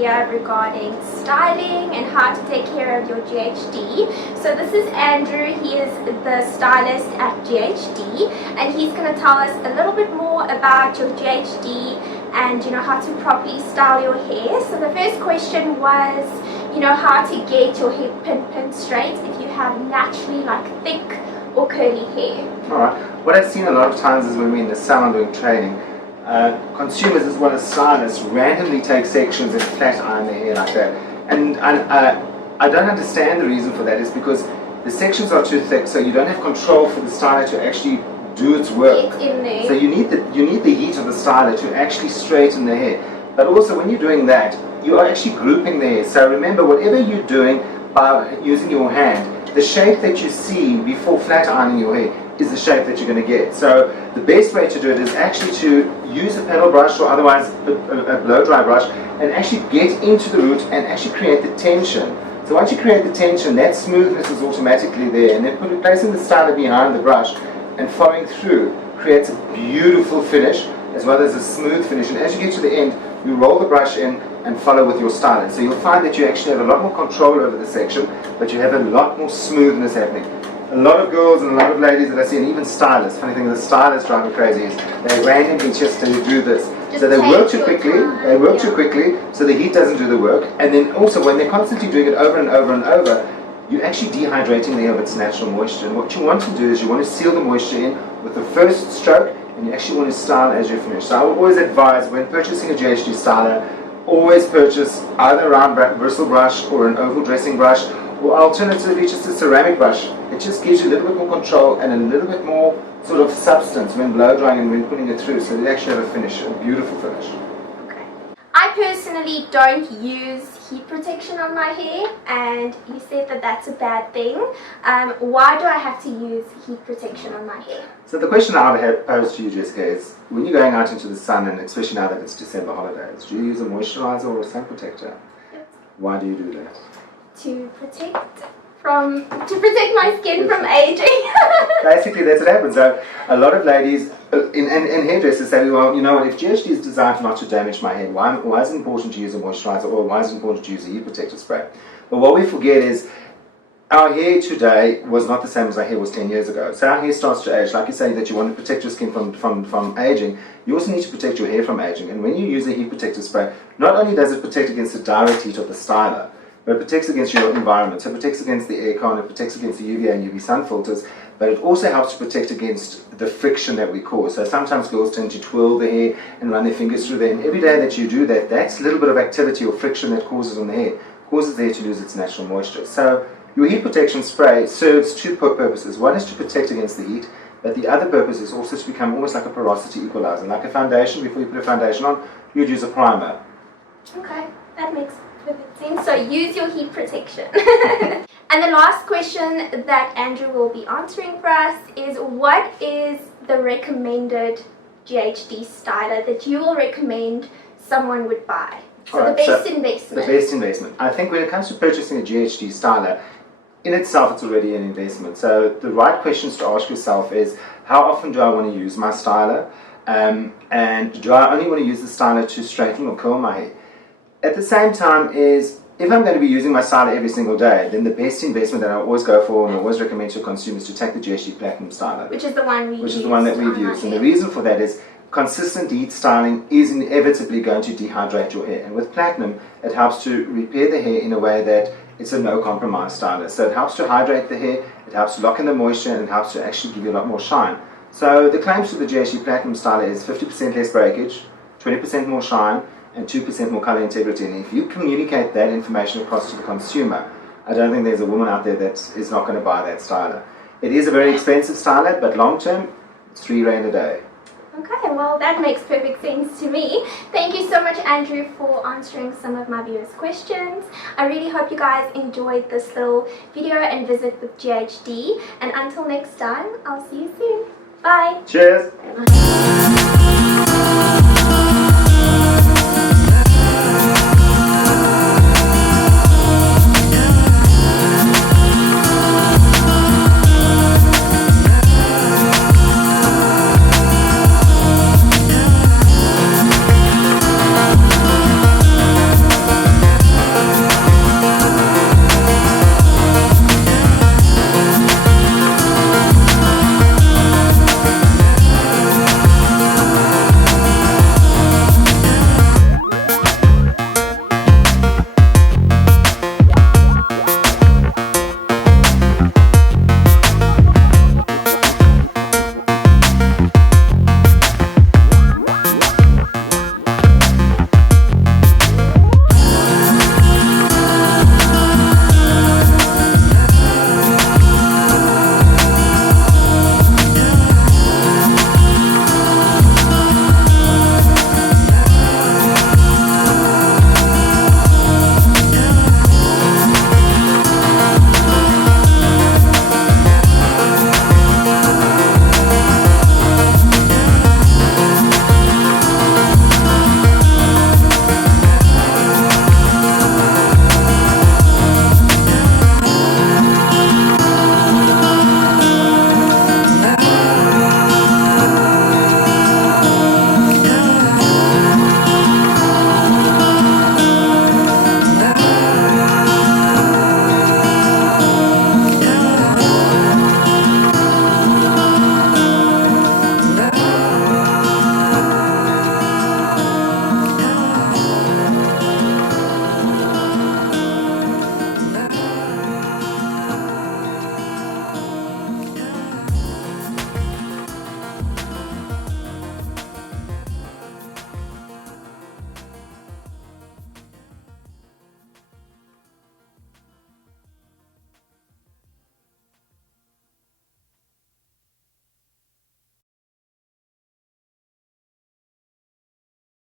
video regarding styling and how to take care of your GHD. So this is Andrew. He is the stylist at GHD, and he's going to tell us a little bit more about your GHD and how to properly style your hair. So the first question was how to get your hair pin straight if you have naturally thick or curly hair. Alright, what I've seen a lot of times is when we're in the salon doing training, consumers as well as stylists randomly take sections and flat iron their hair like that. And I don't understand the reason for that. Is because the sections are too thick, so you don't have control for the styler to actually do its work. Get in there. So you need the heat of the styler to actually straighten the hair. But also when you're doing that, you are actually grouping the hair. So remember, whatever you're doing by using your hand, the shape that you see before flat ironing your hair is the shape that you're going to get. So the best way to do it is actually to use a paddle brush or otherwise a blow dry brush and actually get into the root and actually create the tension. So once you create the tension, that smoothness is automatically there, and then placing the styler behind the brush and following through creates a beautiful finish as well as a smooth finish. And as you get to the end, you roll the brush in and follow with your styler. So you'll find that you actually have a lot more control over the section, but you have a lot more smoothness happening. A lot of girls and a lot of ladies that I see, and even stylists, funny thing is the stylists drive me crazy, is they randomly just do this. So they work too quickly, so the heat doesn't do the work. And then also when they're constantly doing it over and over and over, you're actually dehydrating the hair of its natural moisture. And what you want to do is you want to seal the moisture in with the first stroke, and you actually want to style as you finish. So I would always advise, when purchasing a GHD styler, always purchase either a round bristle brush or an oval dressing brush, or alternatively just a ceramic brush. It just gives you a little bit more control and a little bit more sort of substance when blow drying and when putting it through, so you actually have a finish, a beautiful finish. Okay. I personally don't use heat protection on my hair, and you said that that's a bad thing. Why do I have to use heat protection on my hair? So the question I would have posed to you, Jessica, is when you're going out into the sun, and especially now that it's December holidays, do you use a moisturizer or a sun protector? Yes. Why do you do that? To protect my skin from aging. Basically, that's what happens. So a lot of ladies and hairdressers say, well, if GHD is designed not to damage my hair, why is it important to use a moisturizer, or why is it important to use a heat protector spray? But what we forget is our hair today was not the same as our hair was 10 years ago. So our hair starts to age. Like you say that you want to protect your skin from aging, you also need to protect your hair from aging. And when you use a heat protector spray, not only does it protect against the direct heat of the styler, but it protects against your environment. So it protects against the aircon, it protects against the UVA and UV sun filters, but it also helps to protect against the friction that we cause. So sometimes girls tend to twirl the hair and run their fingers through there, and every day that you do that, that's a little bit of activity or friction that causes on the hair, causes the hair to lose its natural moisture. So your heat protection spray serves two purposes. One is to protect against the heat, but the other purpose is also to become almost like a porosity equalizer. Like a foundation, before you put a foundation on, you'd use a primer. Okay, that makes perfect sense. So use your heat protection. And the last question that Andrew will be answering for us is, what is the recommended GHD styler that you will recommend someone would buy? So the best investment. The best investment. I think when it comes to purchasing a GHD styler, in itself it's already an investment. So the right questions to ask yourself is, how often do I want to use my styler? And do I only want to use the styler to straighten or curl my hair? At the same time is, if I'm going to be using my styler every single day, then the best investment that I always go for and I always recommend to consumers to take the GHD Platinum styler. Which is the one that we've used. And the reason for that is consistent heat styling is inevitably going to dehydrate your hair. And with Platinum, it helps to repair the hair in a way that it's a no compromise styler. So it helps to hydrate the hair, it helps to lock in the moisture, and it helps to actually give you a lot more shine. So the claims to the GHD Platinum styler is 50% less breakage, 20% more shine, and 2% more color integrity. And if you communicate that information across to the consumer, I don't think there's a woman out there that is not going to buy that styler. It is a very expensive styler, but long term, it's R3 a day. Okay, well that makes perfect sense to me. Thank you so much, Andrew, for answering some of my viewers' questions. I really hope you guys enjoyed this little video and visit with GHD. And until next time, I'll see you soon. Bye. Cheers.